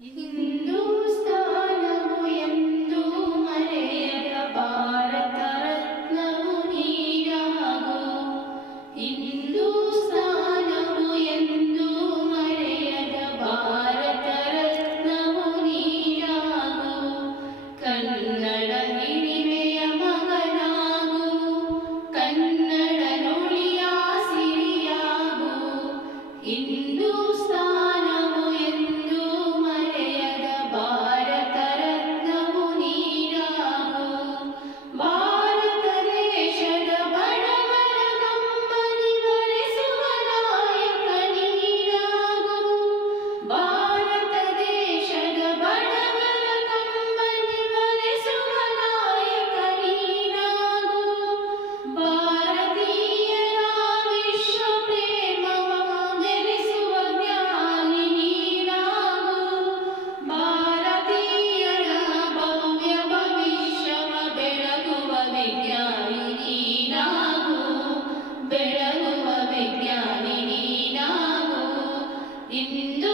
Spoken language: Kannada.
ಹಿಂದೂಸ್ತಾನವು ಎಂದೂ ಮರೆಯದ ಭಾರತ ರತ್ನವು ನೀನಾಗು. ಹಿಂದೂಸ್ತಾನವು ಎಂದೂ ಮರೆಯದ ಭಾರತ ರತ್ನವು ನೀನಾಗು. ಕನ್ನಡ ಹಿರಿಮೆಯ ಮಗನಾಗು, ಕನ್ನಡ ನುಡಿಯ ಸಿರಿಯಾಗು. ಹಿಂದೂಸ್ತಾನವು ಎಂದೂ ಮರೆಯದ ಭಾರತ ರತ್ನವು ನೀನಾಗು. ಭಾರತ ದೇಶದ ಬಡವರ ಕಂಬನಿ ಒರೆಸುವ ನಾಯಕ ನೀನಾಗು. ಭಾರತ ದೇಶದ ಬಡವರ ಕಂಬನಿ ಒರೆಸುವ ನಾಯಕ ನೀನಾಗು. ಭಾರತೀಯರ ವಿಶ್ವ ಪ್ರೇಮವ ಮೆರೆಸುವ ಜ್ಞಾನಿ ನೀನಾಗು. ಭಾರತೀಯರ ಭವ್ಯ ಭವಿಷ್ಯವ ಬೆಳಗುವ ವಿಜ್ಞಾನಿ ನೀನಾಗು. ಬೆಳಗುವ ವಿಜ್ಞಾನಿ ನೀನಾಗು. ಇಂದು